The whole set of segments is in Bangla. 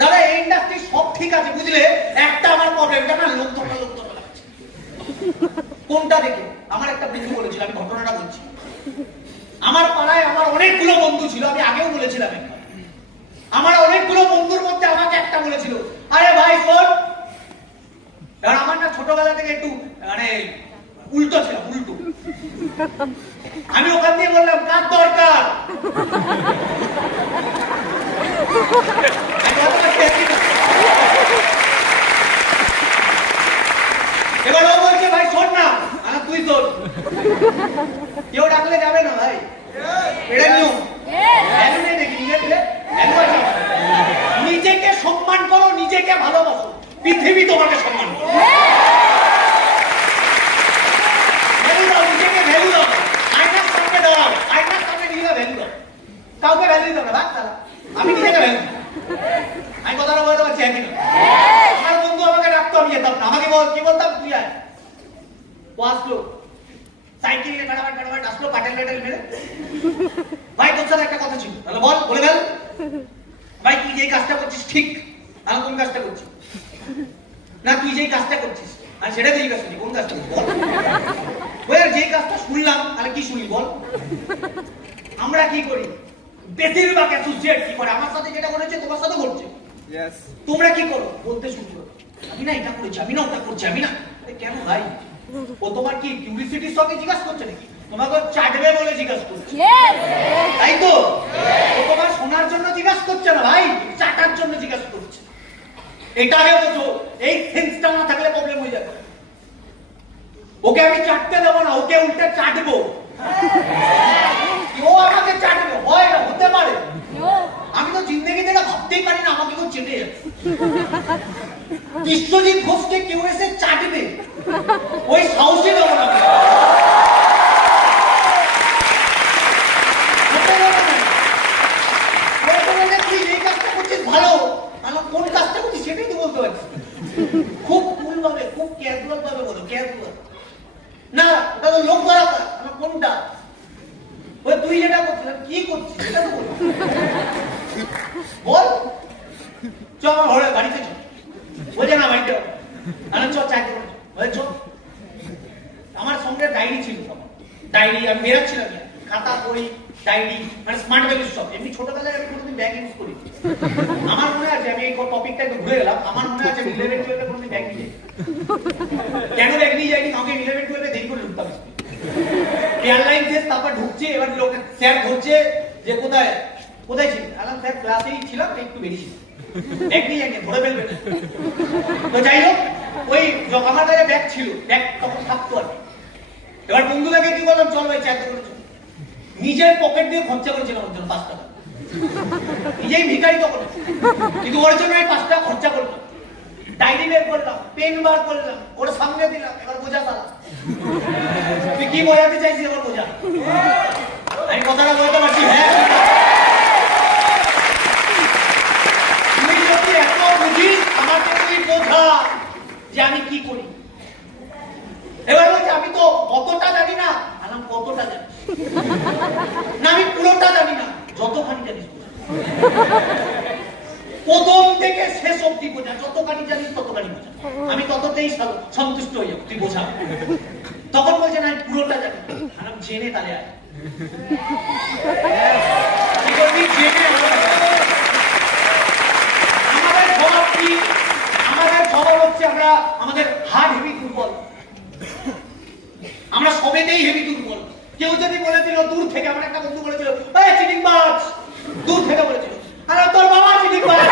দাদা, এই ইন্ডাস্ট্রি সব ঠিক আছে, বুঝলে? একটা আমার প্রবলেমটা না লোক ধরা লোক ধরা কোনটা দেখে? আমার একটা বন্ধু বলেছিল, আমি ঘটনাটা বলছি। আমার পাড়ায় আমার অনেকগুলো বন্ধু ছিল, আমি আগেও বলেছিলাম আমার অনেকগুলো বন্ধুর মধ্যে আমাকে একটা বলেছিল, আরে ভাই, শোন। কারণ আমার না ছোটবেলা থেকে একটু মানে উল্টো ছিল, উল্টো। আমি ওখান দিয়ে বললাম, কার দরকার আমি অতটা খেয়ালি না। এবার ও বলছে ভাই শোন না আর তুই শোন কেউ ডাকলে যাবে না ভাই। এটা নিয়ম। নিজেকে সম্মান করো নিজেকে ভালোবাসো। পৃথিবী তোমাকে সম্মান নিজেকে ভ্যালু দাও। আয়নার সামনে দাঁড়াও। আয়নার সামনে নিজেকে ভ্যালু দাও। কাউকে ভ্যালু দিতে হবে বাদ তারা আমি নিজেকে ভ্যালু আমি কথাটা বলতে পারছি আমার বন্ধু আমাকে ডাকতো আমি যেতাম না। আমাকে বল কি বলতাম? তুই আয়। ও আসলো। সাইকেল নিয়ে কাটাবাট কাটাবাট আসলো পাটেল পাটেল মেরে? ভাই তোর সাথে একটা কথা ছিল। তাহলে বল বলে গেল ভাই তুই যেই কাজটা করছিস ঠিক। আমি কোন কাজটা করছি না তুই যেই কাজটা করছিস আমি সেটা জিজ্ঞাসা করছি কোন কাজটা করছিস বল। ওই যেই কাজটা শুনলাম তাহলে কি শুনি বল। আমরা কি করি? বেশিরভাগ অ্যাসোসিয়েট কি করে? আমার সাথে যেটা করেছে তোমার সাথে Yes. তোমরা কি করো? বলতে করো আমি না এটা করেছি আমি না ওটা করছি আমি না। কেন ভাই? ও তোমার কি কিউরিসিটির সঙ্গে জিজ্ঞাসা করছে নাকি? তোমাকে চাটবে বলে জিজ্ঞাসা করছে। তাই তো? ও তোমার শোনার জন্য জিজ্ঞাসা করছে না ভাই চাটার জন্য জিজ্ঞাসা করছে। এটা আগে বোঝো এই সেন্সটা না থাকলে প্রবলেম হয়ে যাবে। ওকে আমি চাটতে দেবো না ওকে উল্টে চাটবো। ও আমাকে চাটবে হয় না হতে পারে। আমি তো জিন্দগি থেকে ভাবতেই পারি না আমাকে কেউ চেটে যাচ্ছে। বিশ্বজিৎ ঘোষকে কেউ এসে চাটবে? ওই সাহসে দেবো না। ভালো আমি লোক ধরা কাজ। তুই যেটা করছিস কি করছিস বল। বল। আমার বাড়িতে চ। না, বাড়িতে আমি চ চাইতে আমার সঙ্গে ডায়েরি ছিল তখন ডায়েরি আমি না। খাতা, বই, ডায়েরি মানে স্মার্ট ব্যাগের সব। এমনি ছোটবেলায় আমি কোনোদিন ব্যাগ ইউজ করি আমার মনে আছে, আমি এই টপিকটা একটু ঘুরে গেলাম আমার মনে আছে ইলেভেন টুয়েলভে কোনোদিন ব্যাগ নিয়ে কেন ব্যাগ নিয়ে যাইনি? কাউকে ইলেভেন টুয়েলভে দেরি করে ঢুকতাম এয়ারলাইন্সের তারপর ঢুকছে, এবার লোক স্যার ধরছে যে কোথায় কোথায় ছিল? আলাম স্যার ক্লাসেই ছিলাম, একটু বেরিয়েছি ব্যাগ নিয়ে ফেলবে তো যাই হোক, ওই আমার কাছে ব্যাগ ছিল, ব্যাগ তখন থাকতো আর এবার বন্ধুদেরকে কি বললাম, চল ভাই চল। নিজের পকেট দিয়ে খরচা করেছিলাম ওর জন্য পাঁচ টাকা। নিজেই ভিখারি তখন। কিন্তু ওর জন্য পাঁচ টাকা খরচা করলাম। ডায়েরি বের করলাম পেন বার করলাম, ওর সামনে দিলাম, এবার বোঝা তারা তুই কি বোঝাতে চাইছিস এবার বোঝা? আমি কথাটা বলতে পারছি হ্যাঁ তুই যদি এত বুঝিস আমাকে তুই বোঝা যে আমি কি করি এবার বলছে আমি তো কতটা জানি না আলাম কতটা জানি না, আমি পুরোটা জানি না, যতখানি জানিস প্রথম থেকে শেষ অব্দি বোঝা, যতখানি জানিস ততখানি বোঝা। আমি ততটাই সন্তুষ্ট যাব তুই বোঝা। তখন বলছে, না পুরোটা জানি। আলাম জেনে তাহলে আয়? জেনে হচ্ছে আমরা আমাদের হার্ট হেভি দুর্বল আমরা সবেতেই হেভি দুর্বল। কেউ যদি বলেছিল, দূর থেকে আমার একটা বন্ধু বলেছিল চিটিং মাছ দূর থেকে বলেছিল। আর, তোর বাবা চিটিং বাজ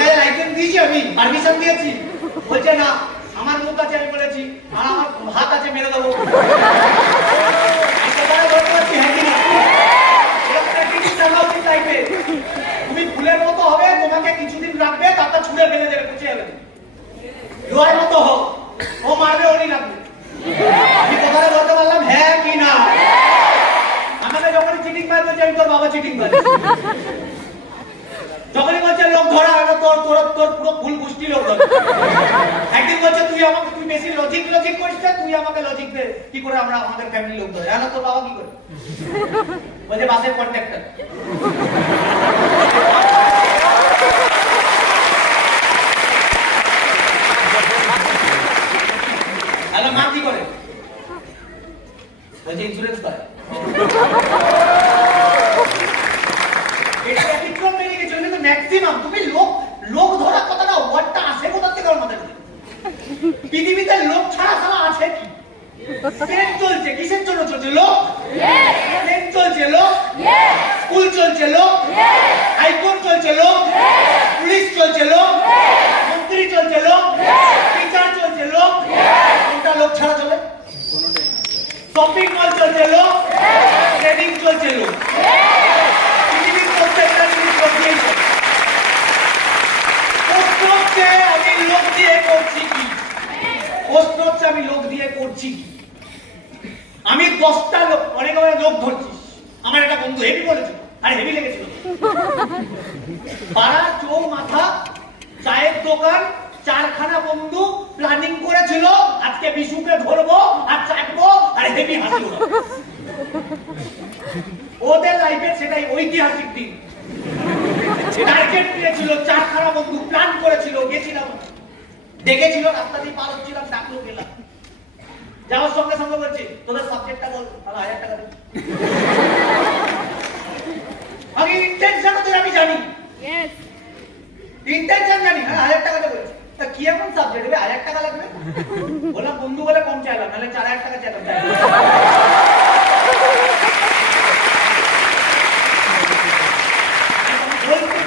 ওটাই লাইসেন্স দিয়েছি আমি পারমিশন দিয়েছি। বলছে, না, আমার মুখ আছে, আমি বলেছি, আর আমার হাত আছে, মেরে দেবো। আচ্ছা, হ্যাঁ তুমি ফুলের মতো হবে, তোমাকে কিছুদিন রাখবে, তারপর ছুঁড়ে ফেলে দেবে পচে যাবে লোহার মতো হোক ও মারবে, ওরই রাখবে আমি কথাটা বলতে পারলাম হ্যাঁ কি না? আমাকে যখন চিটিং মারতে চাই তোর বাবা চিটিং মারবে ধরা হবে তোর তোর তোর পুরো ফুল গুষ্টি লোক একদিন বলছে তুই আমাকে তুই বেশি লজিক লজিক করিস না, তুই আমাকে লজিক দে। কি করে আমরা আমাদের ফ্যামিলি লোক ধরে আর তোর বাবা কি করে? বলছে বাসের কন্ট্রাক্টর হ্যালো মা কি করে বলছে ইন্স্যুরেন্স করে এটা ব্যতিক্রম বেরিয়ে গেছে কিন্তু ম্যাক্সিমাম তুমি লোক লোক ধরার কথাটা ওয়ার্ডটা আসে কোথা থেকে ওর মাথায় ঢুকে? পৃথিবীতে লোক ছাড়া সালা আছে কি ট্রেন চলছে কিসের জন্য চলছে ট্রেন চলছে লোক স্কুল চলছে লোক হাইকোর্ট চলছে লোক পুলিশ চলছে লোক মন্ত্রী চলছে লোক টিচার চলছে লোক কোনটা লোক ছাড়া চলে? শপিং মল চলছে লোক ট্রেডিং চলছে লোক পৃথিবীর প্রত্যেকটা জিনিস লোক দিয়েই চলে। প্রশ্ন হচ্ছে আমি লোক দিয়ে করছি কি? প্রশ্ন হচ্ছে আমি লোক দিয়ে করছি কি? দশটা লোক অনেক অনেক লোক ধরছিস। আমার একটা বন্ধু হেভি বলেছিল আরে হেভি লেগেছিল। পাড়া চৌ মাথা, চায়ের দোকান, চারখানা বন্ধু প্ল্যানিং করেছিল, আজকে বিশুকে ধরবো আর চাকবো আর হেভি হাসি ওদের লাইফে সেটাই ঐতিহাসিক দিন। টার্গেট নিয়েছিল চারখানা বন্ধু প্ল্যান করেছিল, গেছিলাম। দেখেছিল, রাস্তা দিয়ে পার হচ্ছিলাম, ডাকলো, গেলাম। যাওয়ার সঙ্গে সঙ্গে বলছি তোদের সাবজেক্টটা বল তাহলে হাজার টাকা। আমি ইন্টেনশন ওদের আমি জানি. ইন্টেনশন জানি হ্যাঁ হাজার টাকা দেবো তা কি এমন সাবজেক্ট হবে? হাজার টাকা লাগবে? বললাম বন্ধু বলে কম চাইলাম নাহলে চার হাজার টাকা চাইলাম।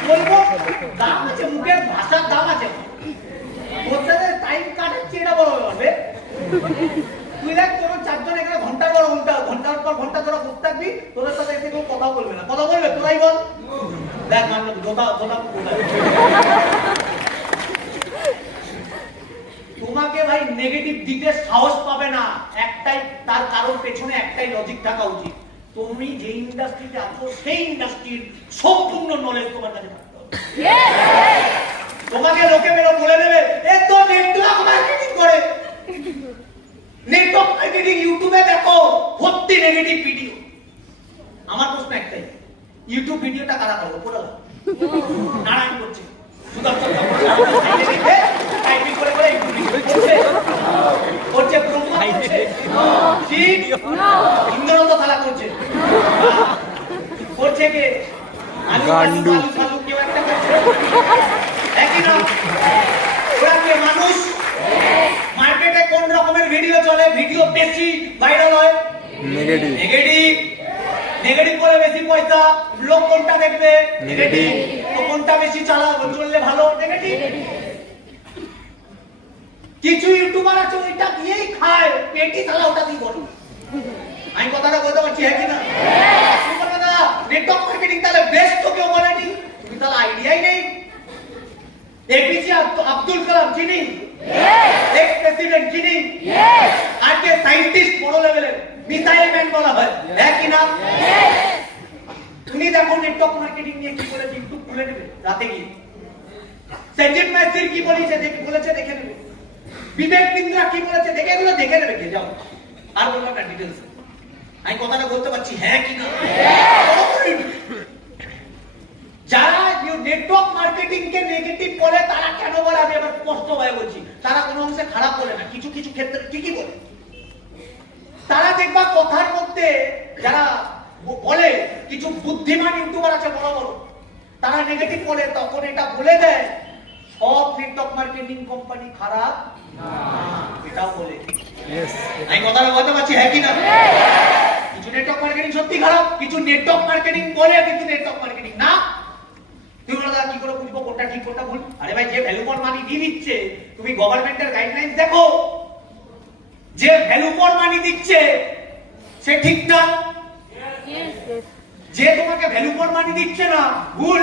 বলবো- দাম আছে মুখের ভাষার দাম আছে। সাথে টাইম কাটাচ্ছি এটা বড় ব্যাপার বে। তুই দেখ তোর চারজন এখানে ঘণ্টার পর ঘণ্টা ঘণ্টার পর ঘণ্টা তোরা বসে থাকবি তোদের সাথে এসে কেউ কথা বলবে না। কথা বলবে? তোরাই বল। দেখ জোতা জোতা কোথায়? তোমাকে ভাই নেগেটিভ দিতে সাহস পাবে না। একটাই তার কারণ পেছনে একটাই লজিক থাকা উচিত। তুমি যে ইন্ডাস্ট্রিতে আছো, সেই ইন্ডাস্ট্রির সম্পূর্ণ নলেজ তোমার কাছে থাকতে তোমাকে লোকে মেরো বলে দেবে, এ তো নেটওয়ার্ক মার্কেটিং করে। নেটওয়ার্ক মার্কেটিং ইউটিউবে দেখো, ভর্তি নেগেটিভ ভিডিও আমার প্রশ্ন একটাই ইউটিউব ভিডিওটা কারা করো পুরো নারায়ণ করছে। টাইপিং করে করে কে? গান্ডু। একই না ওরা কে? মানুষ। মার্কেটে কোন রকমের ভিডিও চলে? ভিডিও বেশি ভাইরাল হয়? নেগেটিভ পয়সা লোক কোনটা দেখবে? নেগেটিভ। তো কোনটা বেশি চালা চললে ভালো? নেগেটিভ। কিছু ইউটিউবার আছে ওইটা দিয়েই খায়। পেটি চালা ওটা দিয়ে বলো আমি কথাটা বলতে পারছি হ্যাঁ কি না? তুমি বলবে না নেটওয়ার্ক মার্কেটিং তাহলে বেস্ট তো কেউ বলেনি তুমি তাহলে আইডিয়াই নেই। এপিজে আব্দুল কালাম চিনি? এক্স প্রেসিডেন্ট চিনি? আজকে সায়েন্টিস্ট বড় লেভেলের মিসাইল ম্যান বলা হয়। হ্যাঁ কি না? তুমি দেখো নেটওয়ার্ক মার্কেটিং নিয়ে কি বলেছে ইউটিউব খুলে নেবে, রাতে গিয়ে। সঞ্জিত মাইত্রির কি বলেছে বলেছে, দেখে নেবে। বিবেক বিন্দ্রা কি বলেছে, দেখে এগুলো দেখে নেবে কে যাও। আর বললাম না ডিটেলস আমি কথাটা বলতে পারছি হ্যাঁ কি না? যারা নেটওয়ার্ক মার্কেটিং কে নেগেটিভ বলে, তারা কেন বলে? আমি এবার স্পষ্ট ভাবে বলছি। তারা কোনো অংশে খারাপ বলে না। কিছু কিছু ক্ষেত্রে ঠিকই বলে। তারা দেখবা কথার মধ্যে যারা বলে কিছু বুদ্ধিমান ইউটিউবার আছে বড় বড় তারা নেগেটিভ বলে তখন এটা বলে দেয় সব নেটওয়ার্ক মার্কেটিং কোম্পানি খারাপ? না। এটাও বলে। আমি কথাটা বলতে পারছি হ্যাঁ কি না? কিছু নেটওয়ার্ক মার্কেটিং সত্যি খারাপ কিছু নেটওয়ার্ক মার্কেটিং বলে কিন্তু নেটওয়ার্ক মার্কেটিং না। তুমি বলো দাদা কি করে বুঝব কোনটা ঠিক কোনটা ভুল? আরে ভাই যে ভ্যালু ফর মানি দিয়ে দিচ্ছে তুমি গভর্নমেন্টের গাইডলাইন দেখো। যে ভ্যালু ফর মানি দিচ্ছে সে ঠিক না। Yes. যে তোমাকে ভ্যালু ফর মানি দিচ্ছে না ভুল।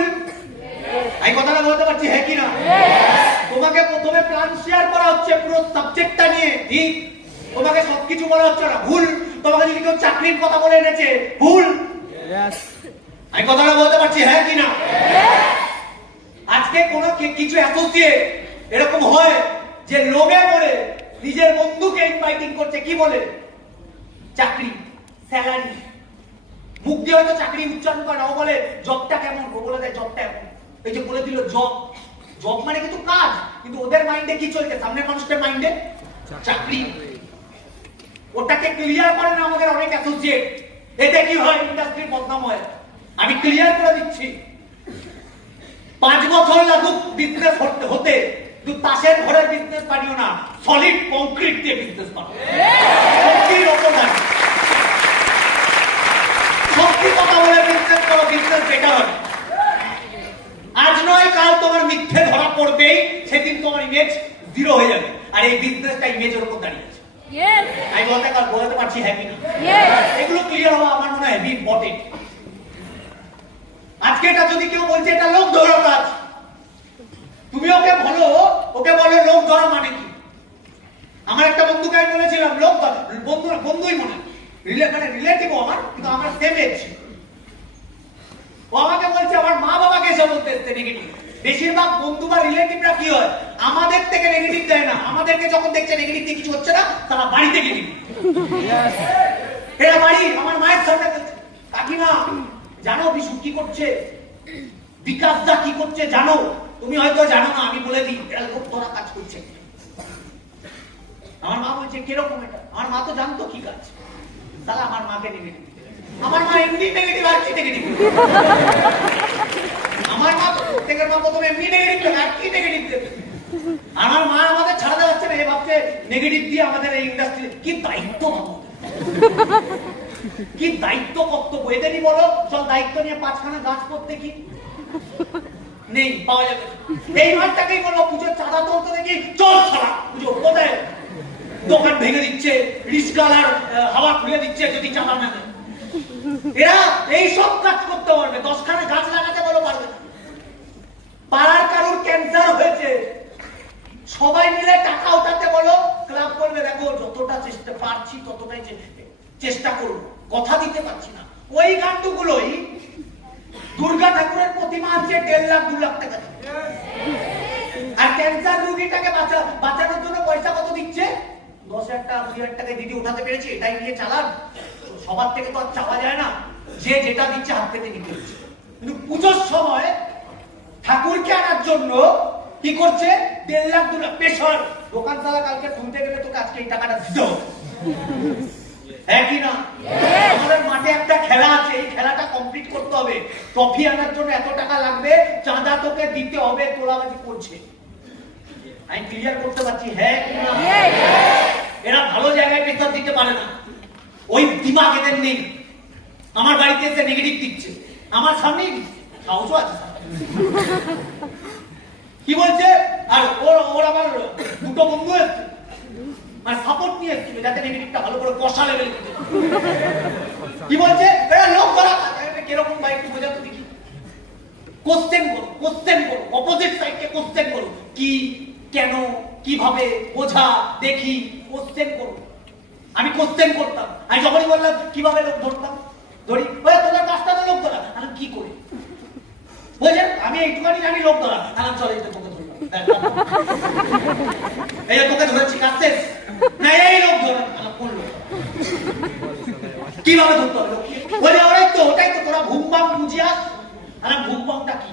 আমি কথাটা বলতে পারছি হ্যাঁ কি না? তোমাকে প্রথমে প্ল্যান শেয়ার করা হচ্ছে পুরো সাবজেক্টটা নিয়ে ঠিক তোমাকে সবকিছু বলা হচ্ছে না ভুল। তোমাকে যদি কেউ চাকরির কথা বলে এনেছে ভুল। আমি কথাটা বলতে পারছি হ্যাঁ কি না? আজকে কোনো কিছু অ্যাসোসিয়েট এরকম হয় যে লোভে পড়ে নিজের বন্ধুকে ইনভাইটিং করছে কি বলে? চাকরি স্যালারি মুখ দিয়ে হয়তো চাকরি উচ্চারণ করে না ও বলে জবটা কেমন? ও বলে দেয় জবটা এমন। এই যে বলে দিল জব জব মানে কিন্তু কাজ কিন্তু ওদের মাইন্ডে কি চলছে? সামনের মানুষদের মাইন্ডে চাকরি। ওটাকে ক্লিয়ার করে না আমাদের অনেক অ্যাসোসিয়েট এতে কি হয়? ইন্ডাস্ট্রি বদনাম হয়। আমি ক্লিয়ার করে দিচ্ছি। পাঁচ বছর লাগুক বিজনেস হতে কিন্তু তাসের ঘরের বিজনেস বানিও না। সলিড কংক্রিট দিয়ে বিজনেস বানাও। সত্যি কথা বলে বিজনেস করো বিজনেস বেটার হবে আজ নয় কাল তোমার মিথ্যে ধরা পড়বেই সেদিন তোমার ইমেজ জিরো হয়ে যাবে। আর এই বিজনেসটা ইমেজের উপর দাঁড়িয়ে আছে। আমি বলতে কাল বলতে পারছি হ্যাপি না। এগুলো ক্লিয়ার হওয়া আমার মনে হয় হেভি ইম্পর্টেন্ট আজকে এটা যদি কেউ বলছে এটা লোক ধরা কাজ। তুমি ওকে বলো ওকে বলো লোক ধরা মানে কি? আমার একটা বন্ধুকে আমি বলেছিলাম লোক বন্ধু বন্ধুই মনে রিলে মানে রিলেটিভ আমার, কিন্তু আমার সেম এজ ও আমাকে বলছে, আমার মা বাবাকে এসে বলতে এসছে নেগেটিভ বেশিরভাগ বন্ধু বা রিলেটিভরা কি হয়? আমাদের থেকে নেগেটিভ দেয় না। আমাদেরকে যখন দেখছে নেগেটিভ দিয়ে কিছু হচ্ছে না, তারা বাড়িতে নেগেটিভ এরা বাড়ি, আমার মায়ের সামনে কাকিমা, জানো বিশু কি করছে? বিকাশ দা কি করছে জানো? তুমি হয়তো জানো না, আমি বলে দিই, এরা লোক তোরা কাজ করছে। আমার মা বলছে, কীরকম এটা? আমার মা তো জানতো কি কাজ? তাহলে আমার মাকে নেগেটিভ আমার মা এমনি নেগেটিভ আর কি নেগেটিভ আমার মা প্রত্যেকের মা প্রথমে এমনি নেগেটিভ আর কি নেগেটিভ দেবে আমার মা আমাদের ছাড়াতে যাচ্ছে না, এ ভাবছে নেগেটিভ দিয়ে আমাদের এই ইন্ডাস্ট্রি কি দায়িত্ব কি দায়িত্ব কর্তব্য? এদেরই বলো, চল দায়িত্ব নিয়ে পাঁচখানা গাছ করতে কি? নেই, পাওয়া যাবে এই মাঠটাকেই বলব পুজোর চাঁদা তুলতে দেখি চল ছাড়া পুজো, কোথায়? দোকান ভেঙে দিচ্ছে হাওয়া খুলে দিচ্ছে যদি চাঁদা না দেয়। এরা এই সব কাজ করতে পারবে, দশখানা গাছ লাগাতে বলো পারবে না। পাড়ার কারোর ক্যান্সার হয়েছে, সবাই মিলে টাকা উঠাতে বলো ক্লাব করবে, দেখো যতটা চেষ্টা পারছি ততটাই চেষ্টা করব, কথা দিতে পারছি না। ওই গান্ডুগুলোই দুর্গা ঠাকুরের প্রতিমা আছে দেড় লাখ, দু লাখ টাকা আর ক্যান্সার রোগীটাকে বাঁচা বাঁচানোর জন্য পয়সা কত দিচ্ছে? দশ হাজার টাকা দুই হাজার টাকা দিদি উঠাতে পেরেছি এটাই নিয়ে চালান। সবার থেকে তো আর চাওয়া যায় না। যে যেটা দিচ্ছে হাত পেতে নিতে হচ্ছে। কিন্তু পুজোর সময় ঠাকুরকে আনার জন্য কি করছে? দেড় লাখ দু লাখ পেশর দোকান তালা কালকে খুলতে গেলে তোকে আজকে এই টাকাটা দিতে হবে। হ্যাঁ কি না? আমাদের মাঠে একটা খেলা আছে এই খেলাটা কমপ্লিট করতে হবে। ট্রফি আনার জন্য এত টাকা লাগবে চাঁদা তোকে দিতে হবে তোলাবাজি করছে। আমি ক্লিয়ার করতে পারছি হ্যাঁ না? Yes. এরা ভালো জায়গায় প্রেসার দিতে পারে না। ওই দিমাগ এদের নেই। আমার বাড়িতে এসে নেগেটিভ দিচ্ছে। আমার সামনেই দিচ্ছে সাহসও আছে। কি বলছে? আর ওর ওর আমার দুটো বন্ধু এসছে। মানে সাপোর্ট নিয়ে এসছিল যাতে নেগেটিভটা ভালো করে কষা লেভেলে কি বলছে? এরা লোক এটা কীরকম ভাই একটু বোঝাতো দেখি। কোশ্চেন করো কোশ্চেন করো। অপোজিট সাইডকে কোশ্চেন করো। কি কেন কীভাবে বোঝা দেখি কোশ্চেন করো আমি কোশ্চেন করতাম। আমি যখনই বললাম কীভাবে লোক ধরতাম? ধরি। ওই তোদের কাজটা তো লোক ধরা। আমি কি করে? বলছেন আমি এইটুখানি জানি লোক ধরা। আমি চলে যেতে তোকে দেখ, এই যে তোকে ধরেছি কাজ না এই লোক ধরা। আমি কোন লোক? কীভাবে ধরতে হবে? বলে ওরাই তো ওটাই তো তোরা ভুম বাম বুঝিয়াস আর কি?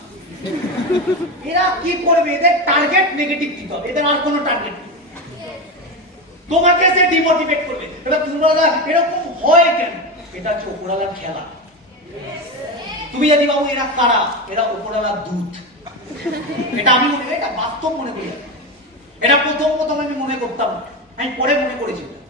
এরা কি করবে? এদের টার্গেট নেগেটিভ দিতে হবে। এদের আর কোনো টার্গেট নেই। তোমাকে সে ডিমোটিভেট করবে। এবার তুমি বলবে এরকম হয় কেন? এটা ওপরালার খেলা। তুমি যদি বাবু, এরা কারা? এরা ওপরালার দূত। এটা আমি মনে করি, এটা বাস্তব মনে করি এটা প্রথম প্রথম আমি মনে করতাম। আমি পরে মনে করেছি।